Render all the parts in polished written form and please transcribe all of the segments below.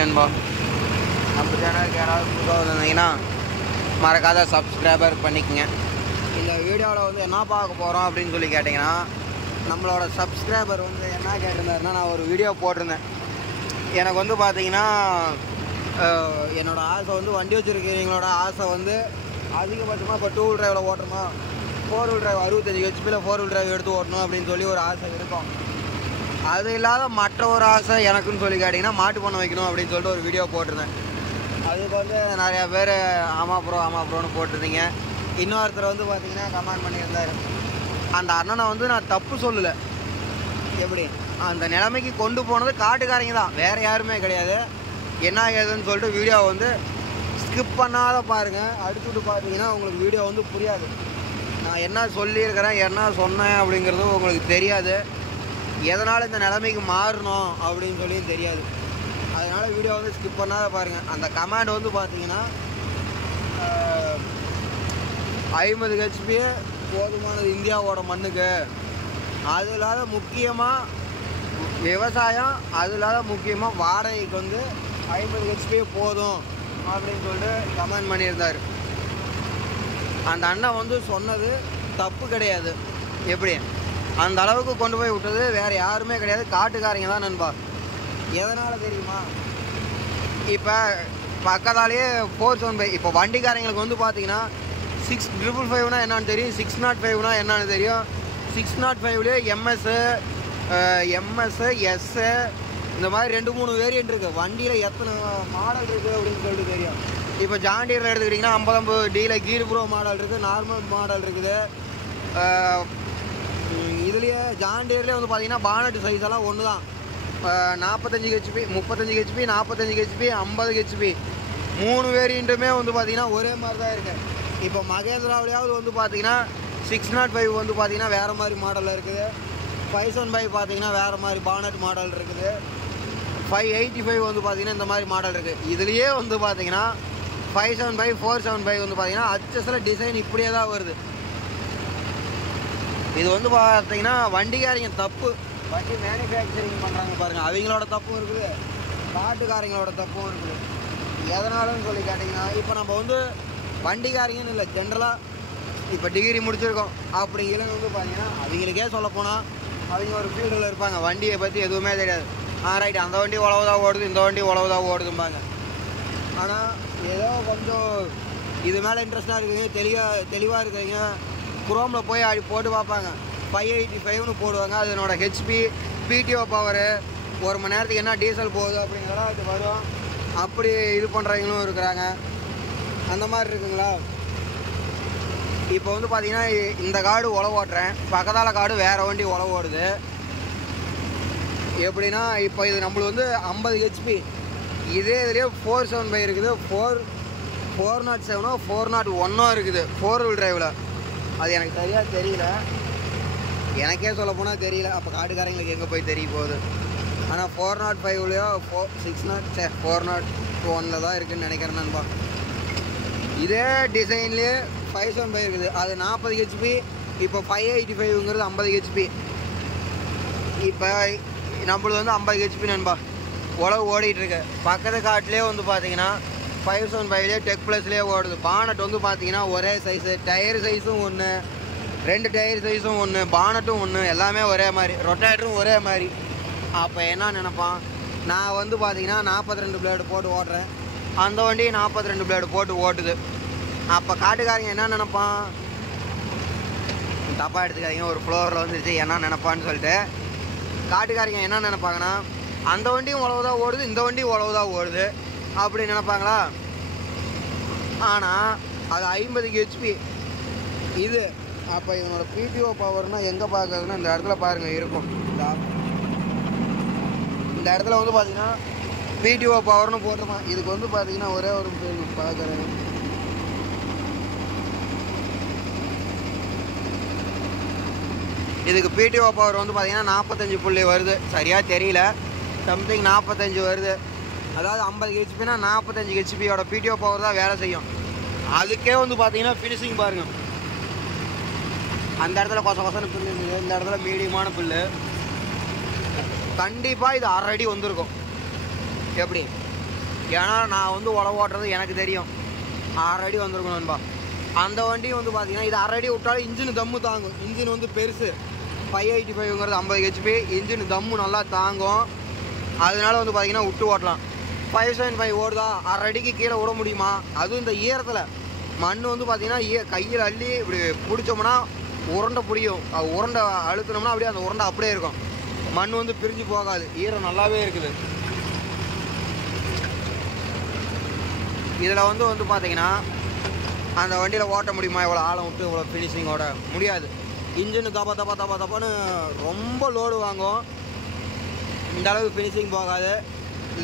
நண்பா. நம்ம சேனலுக்கு யாராவது புதுசாக இருந்தீங்கன்னா மறக்காத சப்ஸ்கிரைபர் பண்ணிக்கங்க. இந்த வீடியோவில் வந்து என்ன பார்க்க போகிறோம் அப்படின்னு சொல்லி கேட்டிங்கன்னா, நம்மளோட சப்ஸ்கிரைபர் வந்து என்ன கேட்டிருந்தாருன்னா, நான் ஒரு வீடியோ போட்டிருந்தேன். எனக்கு வந்து பார்த்தீங்கன்னா என்னோடய ஆசை வந்து வண்டி வச்சுருக்கிறவங்களோட ஆசை வந்து அதிகபட்சமாக இப்போ 2 வீல் டிரைவில் ஓட்டுறோமா, 4 வீல் டிரைவ் 65 ஹெச்பியில் 4 வீல் டிரைவ் எடுத்து ஓட்டணும் அப்படின்னு சொல்லி ஒரு ஆசை இருக்கும். அது இல்லாத மற்ற ஒரு ஆசை எனக்குன்னு சொல்லி கேட்டிங்கன்னா, மாட்டு பண்ண வைக்கணும் அப்படின்னு சொல்லிட்டு ஒரு வீடியோ போட்டிருந்தேன். அதுக்கு வந்து நிறையா பேர் ஆமாம் ப்ரோன்னு போட்டிருந்தீங்க. இன்னொருத்தர் வந்து பார்த்திங்கன்னா கமெண்ட் பண்ணியிருந்தார். அந்த அண்ணனை வந்து நான் தப்பு சொல்லலை. எப்படி அந்த நிலைமைக்கு கொண்டு போனது காட்டுக்காரங்க தான், வேறு யாருமே கிடையாது. என்ன ஏதுன்னு சொல்லிட்டு வீடியோ வந்து ஸ்கிப் பண்ணாத பாருங்கள். அடுத்துட்டு பார்த்தீங்கன்னா உங்களுக்கு வீடியோ வந்து புரியாது. நான் என்ன சொல்லியிருக்கிறேன், என்ன சொன்னேன் அப்படிங்கிறது உங்களுக்கு தெரியாது. எதனால் இந்த நிலைமைக்கு மாறணும் அப்படின்னு சொல்லியும் தெரியாது. அதனால் வீடியோ வந்து ஸ்கிப் பண்ணாத பாருங்கள். அந்த கமெண்ட் வந்து பார்த்தீங்கன்னா 50 ஹெச்பி போதுமானது இந்தியாவோட மண்ணுக்கு, அது இல்லாத முக்கியமாக விவசாயம், அது இல்லாத முக்கியமாக வாடகைக்கு வந்து 50 ஹெச்பி போதும் அப்படின்னு சொல்லிட்டு கமெண்ட் பண்ணியிருந்தார். அந்த அண்ணன் வந்து சொன்னது தப்பு கிடையாது. எப்படி அந்த அளவுக்கு கொண்டு போய் விட்டது வேறு யாருமே கிடையாது, காட்டுக்காரங்க தான் நண்பா. எதனால் தெரியுமா, இப்போ பக்கத்தாலேயே 475 இப்போ வண்டிக்காரங்களுக்கு வந்து பார்த்தீங்கன்னா 655னா என்னான்னு தெரியும், 605னா என்னான்னு தெரியும். 605லேயே எம்எஸ் எஸ்ஸு இந்த மாதிரி 2-3 வேரியன்ட் இருக்குது. வண்டியில் எத்தனை மாடல் இருக்குது அப்படின்னு சொல்லிட்டு தெரியும். இப்போ ஜாண்டியரில் எடுத்துக்கிட்டிங்கன்னா 50-50Dயில் கீர் ப்ரோ மாடல் இருக்குது, நார்மல் மாடல் இருக்குது. இதுலேயே ஜாண்டியர்லேயே வந்து பார்த்திங்கன்னா பானட் சைஸ் எல்லாம் ஒன்று தான். 45 ஹெச்பி, 35 ஹெச்பி, 45 ஹெச்பி, 50 ஹெச்பி 3 வேரியண்ட்டுமே வந்து பார்த்திங்கன்னா ஒரே மாதிரி தான் இருக்குது. இப்போ மகேந்திராவிலேயாவது வந்து பார்த்திங்கன்னா 605 வந்து பார்த்திங்கன்னா வேறு மாதிரி மாடலில் இருக்குது. 575 பார்த்திங்கன்னா வேறு மாதிரி பானட் மாடல் இருக்குது. 585 வந்து பார்த்திங்கன்னா இந்த மாதிரி மாடல் இருக்குது. இதுலேயே வந்து பார்த்திங்கன்னா 575, 475 வந்து பார்த்திங்கன்னா ஹச்எஸில் டிசைன் இப்படியே தான் வருது. இது வந்து பார்த்திங்கன்னா வண்டிக்காரங்க தப்பு, வண்டி மேனுஃபேக்சரிங் பண்ணுறாங்க பாருங்கள், அவங்களோட தப்பும் இருக்குது, காட்டுக்காரங்களோட தப்பும் இருக்குது. எதனாலன்னு சொல்லி கேட்டிங்கன்னா, இப்போ நம்ம வந்து வண்டிக்காரங்கன்னு இல்லை, ஜென்ரலாக இப்போ டிகிரி முடிச்சிருக்கோம் அப்படிங்கிறது வந்து பார்த்திங்கன்னா அவங்களுக்கே சொல்லப்போனால் அவங்க ஒரு ஃபீல்டில் இருப்பாங்க, வண்டியை பற்றி எதுவுமே தெரியாது. ரைட், அந்த வண்டி உழவுதான் ஓடுது, இந்த வண்டி உழவுதான் ஓடுதும்பாங்க. ஆனால் ஏதோ கொஞ்சம் இது மேலே இன்ட்ரெஸ்டாக இருக்குதுங்க, தெளிவாக இருக்குதுங்க, குரோமில் போய் அப்படி போட்டு பார்ப்பாங்க. 585ன்னு போடுவாங்க. அதனோட ஹெச்பி, பிடிஓ பவரு, 1 மணி நேரத்துக்கு என்ன டீசல் போகுது அப்படிங்கிறதெல்லாம் இது வரும். அப்படி இது பண்ணுறவங்களும் இருக்கிறாங்க. அந்த மாதிரி இருக்குங்களா. இப்போ வந்து பார்த்திங்கன்னா இந்த காடு உழவு ஓட்டுறேன், பக்கத்தால் காடு வேறு வண்டி உழவு ஓடுது. எப்படின்னா இப்போ இது நம்மளுக்கு வந்து 50 ஹெச்பி, இதே இதுலேயே 475 இருக்குது, 407 401 இருக்குது 4 வீல் டிரைவில். அது எனக்கு சரியாக தெரியல, எனக்கே சொல்ல போனால் தெரியல. அப்போ காட்டுக்காரங்களுக்கு எங்கே போய் தெரிய போகுது. ஆனால் 405லையோ 401 தான் இருக்குதுன்னு நினைக்கிறேன் நண்பா. இதே டிசைன்லேயே 575 இருக்குது, அது 40 ஹெச்பி. இப்போ 585ங்கிறது 50 ஹெச்பி. இப்போ நம்மளுக்கு வந்து 50 ஹெச்பி நண்பா உழவு ஓடிட்டுருக்கு. பக்கத்து காட்டிலே வந்து பார்த்தீங்கன்னா 575லேயே டெக் ப்ளஸ்லேயே ஓடுது. பானட் வந்து பார்த்தீங்கன்னா ஒரே சைஸு, டயர் சைஸும் ஒன்று, 2 டயர் சைஸும் ஒன்று, பானட்டும் ஒன்று, எல்லாமே ஒரே மாதிரி, ரொட்டேட்டரும் ஒரே மாதிரி. அப்போ என்ன நினைப்பான், நான் வந்து பார்த்தீங்கன்னா 42 பிளேடு போட்டு ஓட்டுறேன், அந்த வண்டி 42 பிளேடு போட்டு ஓட்டுது. அப்போ காட்டுக்காரங்க என்ன நினைப்பான், தப்பாக எடுத்துக்காதீங்க, ஒரு ஃப்ளோரில் வந்துருச்சு, என்ன நினைப்பான்னு சொல்லிட்டு காட்டுக்காரங்க என்ன நினைப்பாங்கன்னா, அந்த வண்டியும் உழவு தான் ஓடுது, இந்த வண்டியும் உழவு தான் ஓடுது அப்படி நினைப்பாங்களா. ஆனால் அது 50 ஹெச்பி இது. அப்போ இதனோட பிடிஓ பவர்னால் எங்கே பார்க்குறதுன்னா இந்த இடத்துல பாருங்கள் இருக்கும். இந்த இடத்துல வந்து பார்த்திங்கன்னா பிடிஓ பவர்னு போட்டுருப்பான். இதுக்கு வந்து பார்த்திங்கன்னா ஒரே ஒரு பார்க்குறேன், இதுக்கு பிடிஓ பவர் வந்து பார்த்திங்கன்னா 45 புள்ளி வருது, சரியாக தெரியல, சம்திங் 45 வருது. அதாவது 50 ஹெச்பினா 45 ஹெச்பியோட பிடிஓ பவர் தான் வேலை செய்யும். அதுக்கே வந்து பார்த்தீங்கன்னா ஃபினிஷிங் பாருங்கள், அந்த இடத்துல கொசன்னு புல்லு இருக்குது, இந்த இடத்துல மீடியமான புல்லு. கண்டிப்பாக இது 1/2 அடி வந்திருக்கும். எப்படி ஏன்னா நான் வந்து உழவு ஓட்டுறது எனக்கு தெரியும். 6 அடி வந்திருக்கும் நண்பா. அந்த வண்டி வந்து பார்த்தீங்கன்னா இது 6 அடி விட்டாலும் இன்ஜின் தம்மு தாங்கும். இன்ஜின் வந்து பெருசு 585ங்கிறது 50 ஹெச்பி. இன்ஜின் தம்மு நல்லா தாங்கும். அதனால வந்து பார்த்தீங்கன்னா விட்டு ஓட்டலாம். 575 ஓடுதா 6 அடிக்கு கீழே விட முடியுமா? அதுவும் இந்த ஈரத்தில் மண் வந்து பார்த்தீங்கன்னா கையில் அள்ளி இப்படி பிடிச்சோம்னா உருண்டை பிடிக்கும். உருண்டை அழுத்தினோம்னா அப்படியே அந்த உருண்டை அப்படியே இருக்கும். மண் வந்து பிரிஞ்சு போகாது. ஈரம் நல்லாவே இருக்குது. இதில் வந்து பார்த்தீங்கன்னா அந்த வண்டியில் ஓட்ட முடியுமா? இவ்வளோ ஆழம் விட்டு இவ்வளோ ஃபினிஷிங்கோட முடியாது. இன்ஜின் தப்பான்னு ரொம்ப லோடு வாங்கும். இந்த அளவுக்கு ஃபினிஷிங் போகாது.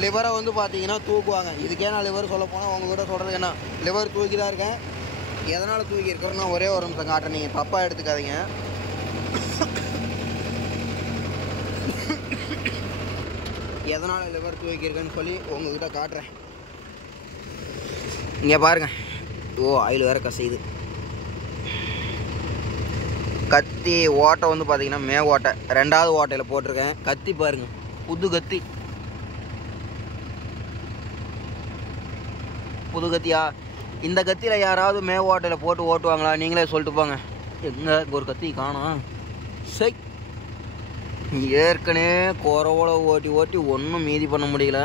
லிவரை வந்து பார்த்தீங்கன்னா தூக்குவாங்க. இதுக்கே நான் லிவர் சொல்ல போனால் உங்ககிட்ட சொல்கிறது என்ன, லிவர் தூக்கி தான் இருக்கேன். எதனால் தூக்கி இருக்கிறேன்னா ஒரே ஒரு நிமிஷம் காட்டுறேன், நீங்கள் தப்பாக எடுத்துக்காதீங்க. எதனால் லிவர் தூக்கியிருக்கேன்னு சொல்லி உங்ககிட்ட காட்டுறேன். இங்கே பாருங்கள். ஆயில் வேறு கசையுது. கத்தி ஓட்டை வந்து பார்த்தீங்கன்னா மே ஓட்டை 2வது ஓட்டையில் போட்டிருக்கேன். கத்தி பாருங்கள், புது கத்தி. புது கத்தியா? இந்த கத்தியில் யாராவது மே ஓட்டையில் போட்டு ஓட்டுவாங்களா? நீங்களே சொல்லிட்டு போங்க. எங்கே ஒரு கத்தி காணோம். சை, ஏற்கனவே குறவோட ஓட்டி ஒன்றும் மீதி பண்ண முடியல.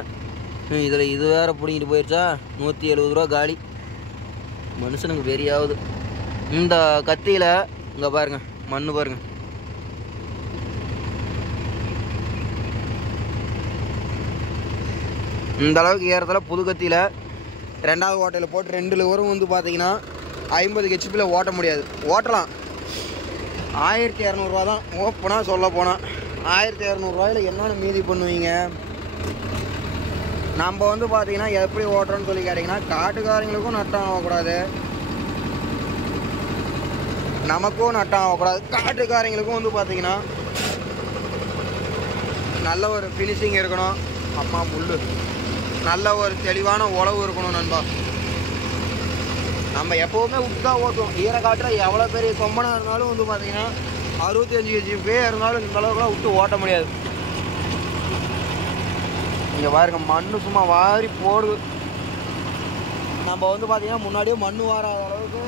இதில் இது வேறு பிடிங்கிட்டு போயிடுச்சா? 170 ரூபா காலி. மனுஷனுக்கு வெறியாகுது. இந்த கத்தியில் இங்கே பாருங்கள், மண் பாருங்கள். இந்த அளவுக்கு ஏறத்தில் புது கத்தியில் 2வது ஓட்டையில் போட்டு 2 லிவரும் வந்து பார்த்தீங்கன்னா 50 ஹெச்பியில் ஓட்ட முடியாது. ஓட்டலாம். 1200 தான் ஓப்பனாக சொல்ல போனால். 1200 ரூபாயில் என்னென்னு மீதி பண்ணுவீங்க? நம்ம வந்து பார்த்தீங்கன்னா எப்படி ஓட்டுறோன்னு சொல்லி கேட்டிங்கன்னா காட்டுக்காரங்களுக்கும் நட்டம் ஆகக்கூடாது, நமக்கும் நட்டம் ஆகக்கூடாது. காட்டுக்காரங்களுக்கும் வந்து பார்த்தீங்கன்னா நல்ல ஒரு ஃபினிஷிங் இருக்கணும். அம்மா முள்ளு நல்ல ஒரு தெளிவான உழவு இருக்கணும் நண்பா. நம்ம எப்போவுமே விட்டு தான் ஓட்டுவோம். ஈரக்காட்டில் எவ்வளோ பெரிய கொம்பனாக இருந்தாலும் வந்து பார்த்தீங்கன்னா 65 ஹெச்பி இருந்தாலும் இந்த அளவுக்குலாம் விட்டு ஓட்ட முடியாது. இங்கே பாருங்க, மண் சும்மா வாரி போடுது. நம்ம வந்து பார்த்தீங்கன்னா முன்னாடியே மண் வாராத அளவுக்கு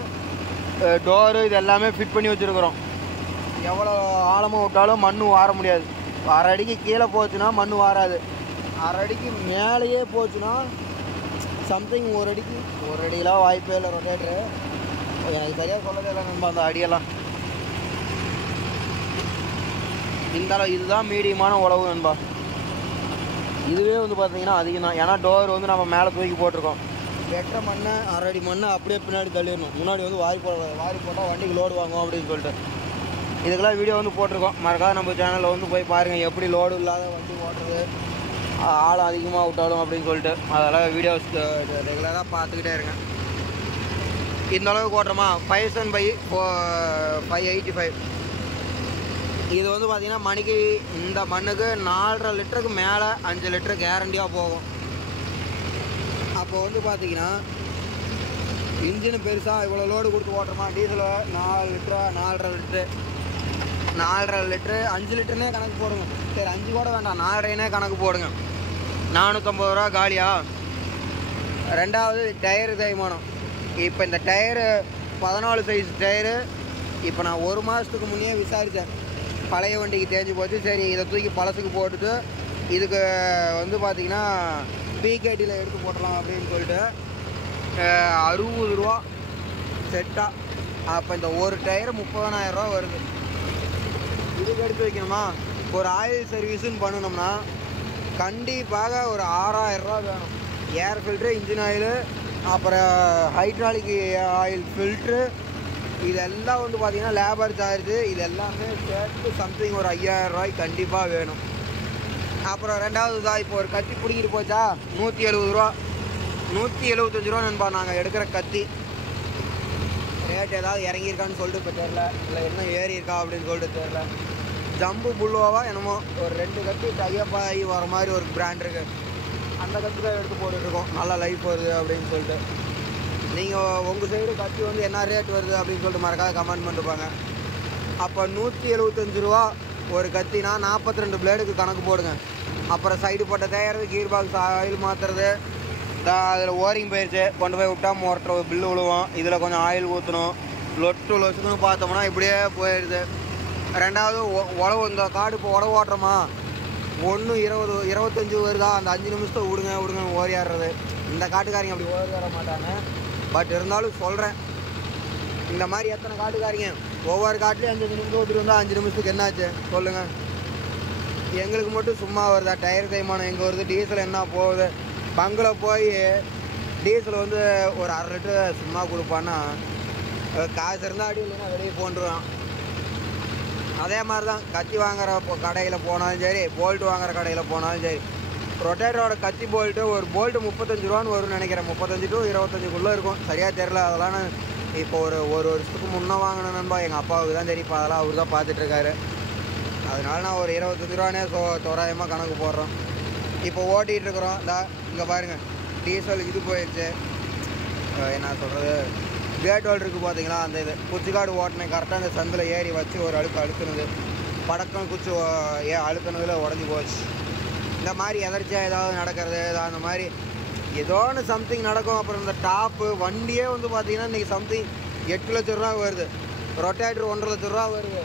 டோரு இது எல்லாமே ஃபிட் பண்ணி வச்சுருக்குறோம். எவ்வளோ ஆழமாக விட்டாலும் மண் வார முடியாது. 6 அடிக்கு கீழே போச்சுன்னா மண் வாராது. 6 அடிக்கு மேலேயே போச்சுன்னா சம்திங் 1 அடிலாம் வாய்ப்பே இல்லை. ரொட்டேட்ரு எனக்கு சரியாக சொல்லவே இல்லை நண்பா அந்த அடியெல்லாம். இந்த அளவு இதுதான் மீடியமான உழவு நண்பா. இதுவே வந்து பார்த்தீங்கன்னா அதிகம் தான். ஏன்னா டோர் வந்து நம்ம மேலே தூக்கி போட்டிருக்கோம். வெட்ட மண்ணை 6 அடி மண்ணை அப்படியே பின்னாடி தள்ளிடணும். முன்னாடி வந்து வாரி போட்டால் வண்டிக்கு லோடு வாங்கும் அப்படின்னு சொல்லிட்டு இதுக்கெல்லாம் வீடியோ வந்து போட்டிருக்கோம். மறக்காத நம்ம சேனலில் வந்து போய் பாருங்கள், எப்படி லோடு இல்லாத வண்டி ஓட்டுறது, ஆழம் அதிகமாக விட்டாலும் அப்படின்னு சொல்லிட்டு அதெல்லாம் வீடியோஸ் ரெகுலராக பார்த்துக்கிட்டே இருங்க. இந்த அளவுக்கு ஓட்டுறோமா? 585 இது வந்து பார்த்தீங்கன்னா மணிக்கு இந்த மண்ணுக்கு 4.5 லிட்டருக்கு மேலே 5 லிட்டரு கேரண்டியாக போகும். அப்போ வந்து பார்த்தீங்கன்னா இன்ஜினு பெருசாக இவ்வளோ லோடு கொடுத்து ஓட்டுறோமா? டீசல் 4 லிட்டரா 4.5 லிட்டரு 5 லிட்டருனே கணக்கு போடுங்க. சரி 5 கூட வேண்டாம், 4.5 கணக்கு போடுங்க. 450 ரூபா காலியா? 2வது டயரு தேய்மானம். இப்போ இந்த டயரு 14 சைஸ் டயரு. இப்போ நான் 1 மாதத்துக்கு முன்னே விசாரித்தேன். பழைய வண்டிக்கு தேஞ்சு போச்சு. சரி இதை தூக்கி பழசுக்கு போட்டுட்டு இதுக்கு வந்து பார்த்திங்கன்னா பிகேடியில் எடுத்து போட்டலாம் அப்படின்னு சொல்லிட்டு 60 ரூபா செட்டாக. அப்போ இந்த ஒரு டயரு 30,000 ரூபா வருது. இதுக்கு எடுத்து வைக்கணுமா? ஒரு ஆயில் சர்வீஸுன்னு பண்ணணும்னா கண்டிப்பாக ஒரு 6,000 ரூபா வேணும். ஏர் ஃபில்ட்ரு, இன்ஜின் ஆயிலு, அப்புறம் ஹைட்ராலிக் ஆயில் ஃபில்ட்ரு, இதெல்லாம் வந்து பார்த்திங்கன்னா லேபர் சார்ஜு, இது எல்லாமே சேர்த்து சம்திங் ஒரு 5,000 ரூபாய்க்கு கண்டிப்பாக வேணும். அப்புறம் 2வது தான் இப்போ ஒரு கத்தி பிடிக்கிட்டு போச்சா 170 ரூபா 175 ரூபா நண்பா நாங்கள் எடுக்கிற கத்தி. ரேட் ஏதாவது இறங்கியிருக்கான்னு சொல்லிட்டு இப்போ தெரில, இல்லை என்ன ஏறி இருக்கா அப்படின்னு சொல்லிட்டு தெரில. ஜம்பு புல்லுவாவா என்னமோ ஒரு 2 கத்தி டையப் ஆகி வர மாதிரி ஒரு பிராண்ட் இருக்குது. அந்த கத்தி தான் எடுத்து போட்டுட்ருக்கோம். நல்லா லைஃப் வருது அப்படின்னு சொல்லிட்டு. நீங்கள் உங்கள் சைடு கத்தி வந்து என்ன ரேட் வருது அப்படின்னு சொல்லிட்டு மறக்காத கமெண்ட் பண்ணிருப்பாங்க. அப்போ 175 ரூபா ஒரு கத்தினா 42 பிளேடுக்கு கணக்கு போடுங்க. அப்புறம் சைடு போட்ட தயாரிப்பு, கீர் பாக்ஸ் ஆயில் மாற்றுறது, அதில் ஓரிங் போயிடுச்சு, கொண்டு போய் விட்டா மோட்டர் பில்லு விழுவோம். இதில் கொஞ்சம் ஆயில் ஊற்றணும். லொட்டு லொசுக்குன்னு பார்த்தோம்னா இப்படியே போயிடுது. ரெண்டாவது உழவு, இந்த காடு இப்போ உழவு ஓட்டுறோமா, 1:20-25 வருதா, அந்த 5 நிமிஷத்தை விடுங்க ஓரியாடுறது. இந்த காட்டுக்காரிங்க அப்படி ஓரியாட மாட்டாங்க. பட் இருந்தாலும் சொல்கிறேன், இந்த மாதிரி எத்தனை காட்டுக்காரிங்க ஒவ்வொரு காட்டுலேயும் 5 நிமிஷம் ஓட்டிட்டு வந்தால் 5 நிமிஷத்துக்கு என்னாச்சு சொல்லுங்கள். எங்களுக்கு மட்டும் சும்மா வருதா? டயர் தேய்மானம் எங்கே வருது? டீசல் என்ன போகுது? பங்கில் போய் டீசல் வந்து ஒரு 1/2 லிட்டர் சும்மா கொடுப்பான்னா காசு இருந்தால் அடி, இல்லைன்னா வெளியே போன்றுவான். அதே மாதிரி தான் கத்தி வாங்குற கடையில் போனாலும் சரி, போல்ட்டு வாங்குற கடையில் போனாலும் சரி, ரொட்டேட்டரோட கத்தி போல்ட்டு ஒரு போல்ட்டு 35 ரூபான்னு வரும்னு நினைக்கிறேன். 35 to 25 இருக்கும், சரியாக தெரில. அதெல்லாம் இப்போ ஒரு வருஷத்துக்கு முன்னே வாங்கினேன் நண்பா. எங்கள் அப்பாவுக்கு தான் தெரியும், அதெல்லாம் அவர் தான் பார்த்துட்ருக்காரு. அதனால நான் ஒரு 25 ரூபானே தோராயமாக கணக்கு போடுறோம். இப்போ ஓட்டிகிட்டு இருக்கிறோம். இங்கே பாருங்கள், டீசல் இது போயிடுச்சு. என்ன சொல்கிறது, கேட் வால் இருக்குது பார்த்தீங்களா, அந்த இது குச்சிக்காடு ஓட்டினேன். கரெக்டாக அந்த சந்தில் ஏறி வச்சு ஒரு அழுத்துனது, படக்கம் குச்சி அழுத்துனதில் உடஞ்சி போச்சு. இந்த மாதிரி எதர்ச்சியாக ஏதாவது நடக்கிறது, அந்த மாதிரி ஏதோ ஒன்று சம்திங் நடக்கும். அப்புறம் இந்த டாப்பு வண்டியே வந்து பார்த்தீங்கன்னா இன்றைக்கி சம்திங் 8 லட்ச ரூபா வருது. ரொட்டேட்ரு 1.5 லட்ச ரூபா வருது.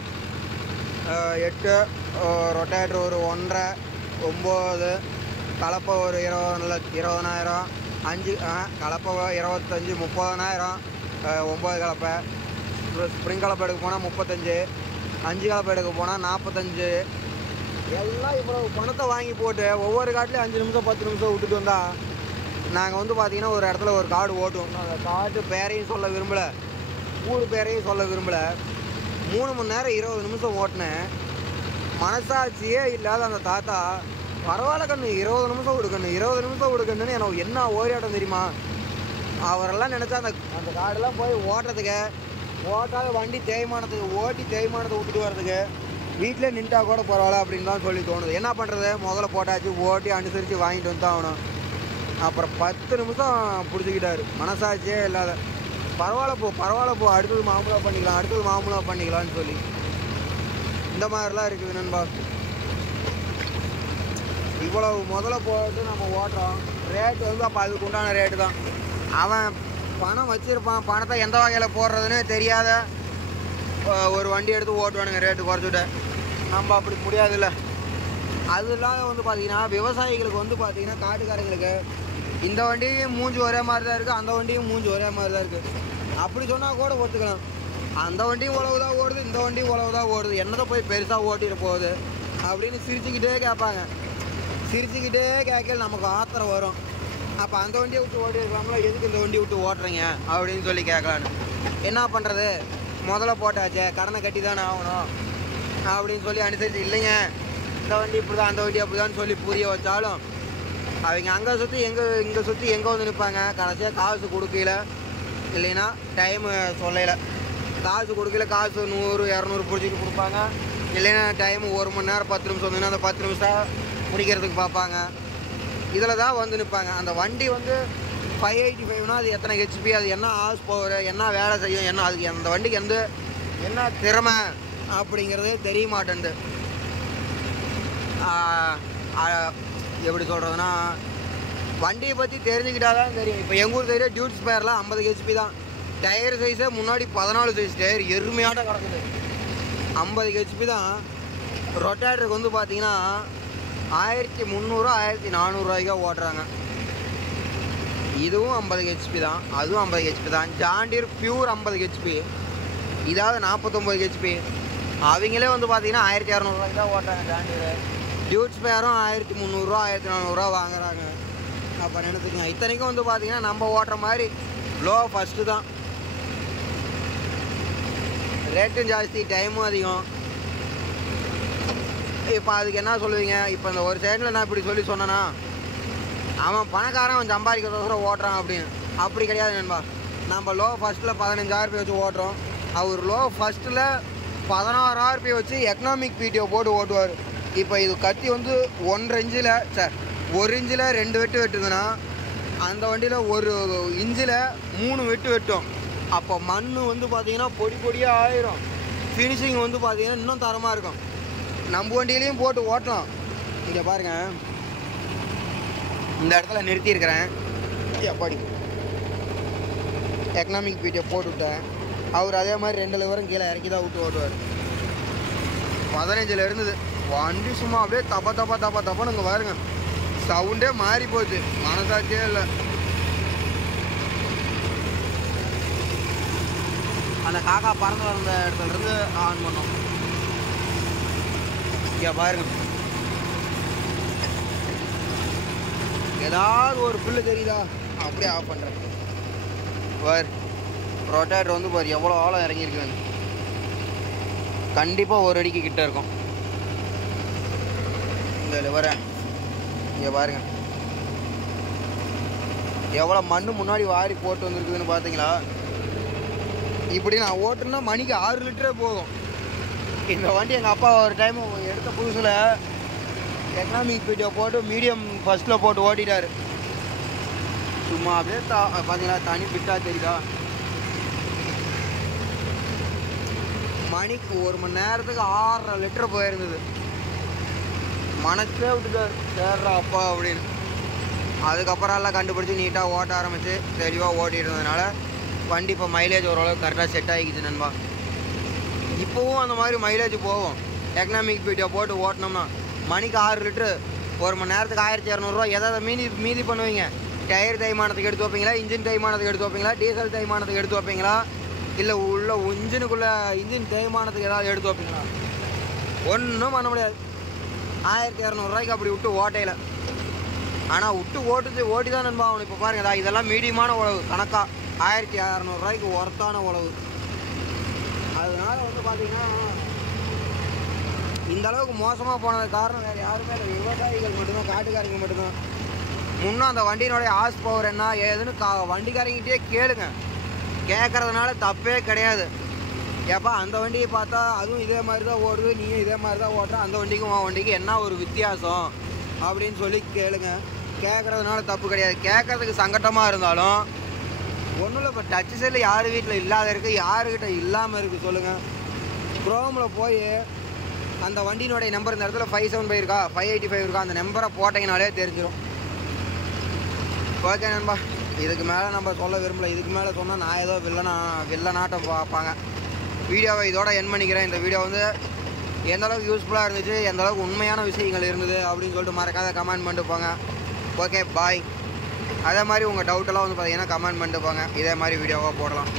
8 ரொட்டேட்ரு ஒரு 1.5, 9, கலப்பை ஒரு 20,000, 5 கலப்பை 25, 30,000, 9 கலப்பை. ஸ்ப்ரிங் கலப்பை எடுக்க போனால் 35, 5 கலப்பை எடுக்க போனால் 45. எல்லாம் இவ்வளோ பணத்தை வாங்கி போட்டு ஒவ்வொரு காட்டிலையும் 5 நிமிஷம் 10 நிமிஷம் விட்டுட்டு வந்தால், நாங்கள் வந்து பார்த்திங்கன்னா ஒரு இடத்துல ஒரு காடு ஓட்டுவோம். அந்த காட்டு பேரையும் சொல்ல விரும்பலை, ஊர் பேரையும் சொல்ல விரும்பலை. 3 மணி நேரம் 20 நிமிஷம் ஓட்டினேன். மனசாட்சியே இல்லாத அந்த தாத்தா, பரவாயில்ல கண்ணு 20 நிமிஷம் விடுக்கணும், 20 நிமிஷம் விடுக்கணுன்னு எனக்கு என்ன ஓரியாட்டம் தெரியுமா? அவரெல்லாம் நினச்சா அந்த காடெல்லாம் போய் ஓட்டாத வண்டி தேய்மானத்துக்கு ஓட்டி தேய்மானத்தை விட்டுட்டு வர்றதுக்கு வீட்டிலே நின்ட்டா கூட பரவாயில்ல அப்படின்னு தான் சொல்லி தோணுது. என்ன பண்ணுறது, முதல்ல போட்டாச்சு, ஓட்டி அனுசரித்து வாங்கிட்டு வந்து தான் ஆகணும். அப்புறம் 10 நிமிஷம் பிடிச்சிக்கிட்டாரு, மனசாட்சியே இல்லாத. பரவாயில்ல போ அடுத்தது மாமூலாக பண்ணிக்கலாம்னு சொல்லி இந்த மாதிரிலாம் இருக்குது நண்பா. இவ்வளவு முதல்ல போட்டு நம்ம ஓட்டுறோம். ரேட்டு வந்து அப்போ அதுக்கு உண்டான ரேட்டு தான். அவன் பணம் வச்சுருப்பான், பணத்தை எந்த வகையில் போடுறதுன்னு தெரியாத ஒரு வண்டி எடுத்து ஓட்டுவானுங்க ரேட்டு குறைச்சிட்டு. நம்ம அப்படி முடியாதுல்ல. அது இல்லாத வந்து பார்த்திங்கன்னா விவசாயிகளுக்கு வந்து பார்த்திங்கன்னா காட்டுக்காரங்களுக்கு இந்த வண்டியும் மூஞ்சி ஒரே மாதிரி தான் இருக்குது, அந்த வண்டியும் மூஞ்சி ஒரே மாதிரி தான் இருக்குது. அப்படி சொன்னால் கூட ஒத்துக்கலாம். அந்த வண்டியும் உழவு தான் ஓடுது, இந்த வண்டியும் உழவு தான் ஓடுது, என்னதை போய் பெருசாக ஓட்டிட்டு போகுது அப்படின்னு சிரிச்சுக்கிட்டே கேட்பாங்க. சிரிச்சுக்கிட்டே கேட்கல நமக்கு ஆத்திரம் வரும். அப்போ அந்த வண்டியை விட்டு ஓட்டிருக்கலாம்ல, எதுக்கு இந்த வண்டியை விட்டு ஓட்டுறீங்க அப்படின்னு சொல்லி கேட்கலான்னு. என்ன பண்ணுறது, முதல்ல போட்டாச்சே, கடனை கட்டி தானே ஆகணும் அப்படின்னு சொல்லி அனுசரிச்சு, இல்லைங்க இந்த வண்டி இப்படி தான், அந்த வண்டி அப்படி தான் சொல்லி புரிய வச்சாலும் அவங்க அங்கே சுற்றி இங்கே சுற்றி எங்கே வந்து நிற்பாங்க. கடைசியாக காசு கொடுக்கல, இல்லைன்னா டைமு சொல்லலை. காசு கொடுக்கல, காசு 100-200 பிடிச்சிட்டு கொடுப்பாங்க. இல்லைன்னா டைமு 1 மணி நேரம் 10 நிமிஷம் வந்துன்னா அந்த 10 நிமிஷம் முடிக்கிறதுக்கு பார்ப்பாங்க. இதில் தான் வந்து நிற்பாங்க. அந்த வண்டி வந்து 585னா அது எத்தனை ஹெச்பி, அது என்ன ஹார்ஸ் பவர், என்ன வேலை செய்யும், என்ன அதுக்கு அந்த வண்டிக்கு என்ன திறமை அப்படிங்கிறதே தெரிய மாட்டேன்து. எப்படி சொல்கிறதுனா, வண்டியை பற்றி தெரிஞ்சுக்கிட்டால் தான் தெரியும். இப்போ எங்கள் ஊர் சைடு டியூட் ஸ்பேர்லாம் 50 ஹெச்பி தான். டயர் சைஸே முன்னாடி 14 சைஸ் டயர் எருமையாட்ட கிடக்குது. 50 ஹெச்பி தான். ரொட்டேட்டருக்கு வந்து பார்த்தீங்கன்னா 1300-1400 ரூபாய்க்கா ஓட்டுறாங்க. இதுவும் 50 ஹெச்பி தான், அதுவும் 50 ஹெச்பி தான். ஜாண்டியர் பியூர் 50 ஹெச்பி, இதாவது 49 ஹெச்பி. அவங்களே வந்து பார்த்தீங்கன்னா 1200 ரூபாய்க்கு தான் ஓட்டுறாங்க ஜாண்டியர். டியூட் ஸ்பேரும் 1300-1400 வாங்குறாங்க. அப்போ நினைச்சுக்கோங்க. இத்தனைக்கும் வந்து பார்த்தீங்கன்னா நம்ம ஓட்டுற மாதிரி லோ ஃபஸ்ட்டு தான். ரேட்டும் ஜாஸ்தி, டைமும் அதிகம். இப்போ அதுக்கு என்ன சொல்லுவீங்க? இப்போ இந்த ஒரு சைடில் நான் இப்படி சொன்னேன்னா, அவன் பணக்காரன், அவன் சம்பாதிக்கிறதோசரம் ஓட்டுறான் அப்படின்னு. அப்படி கிடையாது நண்பா. நம்ம லோ ஃபஸ்ட்டில் 15,000 ரூபாய் வச்சு ஓட்டுறோம். அவர் லோ ஃபஸ்ட்டில் 16,000 ரூபாய் வச்சு எக்கனாமிக் பிடிஓ போட்டு ஓட்டுவார். இப்போ இது கத்தி வந்து 1 இன்ச்சில் 1 இன்ச்சில் 2 வெட்டு வெட்டுதுன்னா, அந்த வண்டியில் 1 இன்ச்சில் 3 வெட்டு வெட்டும். அப்போ மண் வந்து பார்த்திங்கன்னா பொடி பொடியாக ஆயிரும். ஃபினிஷிங் வந்து பார்த்திங்கன்னா இன்னும் தரமாக இருக்கும். நம்ம வண்டியிலையும் போட்டு ஓட்டலாம். இங்கே பாருங்கள், இந்த இடத்துல நிறுத்தியிருக்கிறேன். எப்படி எக்கனாமிக் பீட்டியை போட்டு விட்டேன். அவர் அதே மாதிரி 2 லிவரும் கீழே இறக்கி தான் விட்டு ஓட்டுவார். 15ல் இருந்தது வண்டி சும்மா அப்படியே தப்பன்னு இங்கே பாருங்க சவுண்டே மாறி போச்சு. மனசாட்சியே இல்லை. அந்த காக்கா பறந்து வந்த இடத்துல இருந்து ஆன் பண்ணோம். இங்கே பாருங்க ஏதாவது ஒரு புல்லு தெரியுதா அப்படியே ஆஃப் பண்ணுறேன். பார் ரொட்டேட்டர் வந்து பாரு எவ்வளோ ஆழம் இறங்கியிருக்குங்க. கண்டிப்பாக ஒரு அடிக்கு கிட்ட இருக்கும். இந்த லிவரை இங்கே பாருங்க எவ்வளோ மண் முன்னாடி வாரி போட்டு வந்துருக்குதுன்னு பார்த்தீங்களா. இப்படி நான் ஓட்டுனா மணிக்கு 6 லிட்டரே போதும். இந்த வண்டி எங்கள் அப்பா ஒரு டைம் எடுத்த புதுசில் எக்கனாமிக் பீட்டியை போட்டு மீடியம் ஃபஸ்ட்டில் போட்டு ஓட்டிட்டார். சும்மா அப்படியே பார்த்தீங்களா தனி பிட்டாக தெரியுதா. மணிக்கு 1 மணி நேரத்துக்கு 6.5 லிட்டர் போயிருந்தது. மனசே விட்டுட்டார் சேர்றா அப்பா அப்படின்னு. அதுக்கப்புறம் எல்லாம் கண்டுபிடிச்சி நீட்டாக ஓட்ட ஆரம்பித்து தெளிவாக ஓட்டிட்டு இருந்ததுனால வண்டி இப்போ மைலேஜ் ஓரளவுக்கு கரெக்டாக செட் ஆகிக்குது நண்பா. இப்போவும் அந்த மாதிரி மைலேஜ் போகும். எக்கனாமிக் பீட்டியை போட்டு ஓட்டினோம்னா மணிக்கு 6 லிட்ரு 1 மணி நேரத்துக்கு 1200 ரூபா. எதாவது மீதி பண்ணுவீங்க. டயர் தேய்மானத்துக்கு எடுத்து வைப்பீங்களா, இன்ஜின் தேய்மானத்துக்கு எடுத்து வைப்பீங்களா, டீசல் தேய்மானத்துக்கு எடுத்து வைப்பீங்களா, இல்லை உள்ள இன்ஜின் தேய்மானத்துக்கு ஏதாவது எடுத்து வைப்பீங்களா? ஒன்றும் பண்ண முடியாது. 1200 ரூபாய்க்கு அப்படி விட்டு ஓட்டையில். ஆனால் விட்டு ஓட்டி தான் நண்பா அவனு. இப்போ பாருங்கடா இதெல்லாம் மீடியமான உழவு கணக்காக 1600 ரூபாய்க்கு ஒர்த்தான உழவு. அதனால வந்து பார்த்தீங்கன்னா இந்த அளவுக்கு மோசமாக போனது காரணம் வேறு யாருமே இல்லை, விவசாயிகள் மட்டும்தான், காட்டுக்காரங்க மட்டும்தான். முன்னும் அந்த வண்டியினுடைய ஆஸ் பவர் என்ன ஏதுன்னு வண்டிக்காரங்கிட்டே கேளுங்க. கேட்குறதுனால தப்பே கிடையாது. ஏப்பா அந்த வண்டியை பார்த்தா அதுவும் இதே மாதிரி தான் ஓடுது, நீயும் இதே மாதிரி தான் ஓட்டுற, அந்த வண்டிக்கும் வண்டிக்கு என்ன ஒரு வித்தியாசம் அப்படின்னு சொல்லி கேளுங்க. கேட்குறதுனால தப்பு கிடையாது. கேட்குறதுக்கு சங்கட்டமாக இருந்தாலும் ஒன்றும் இல்லை. இப்போ டச்சு செல்லு யார் வீட்டில் இல்லாத இருக்குது, யாருக்கிட்ட இல்லாமல் இருக்குது சொல்லுங்கள். குரோமில் போய் அந்த வண்டியினுடைய நம்பர் இந்த இடத்துல 575 இருக்கா, 585 இருக்கா, அந்த நம்பரை போட்டிங்கனாலே தெரிஞ்சிடும். ஓகே நண்பா, இதுக்கு மேலே நம்ம சொல்ல விரும்பலை. இதுக்கு மேலே சொன்னால் நான் ஏதோ வில்லனாட்டம் பார்ப்பாங்க. வீடியோவை இதோட என் பண்ணிக்கிறேன். இந்த வீடியோ வந்து எந்தளவுக்கு யூஸ்ஃபுல்லாக இருந்துச்சு, எந்தளவுக்கு உண்மையான விஷயங்கள் இருந்தது அப்படின்னு சொல்லிட்டு மறக்காத கமெண்ட் பண்ணிட்டு போங்க. Okay bye. அதே மாதிரி உங்கள் டவுட்டெல்லாம் வந்து பார்த்தீங்கன்னா கமெண்ட் பண்ணிட்டு போங்க. இதே மாதிரி வீடியோவாக போடலாம்.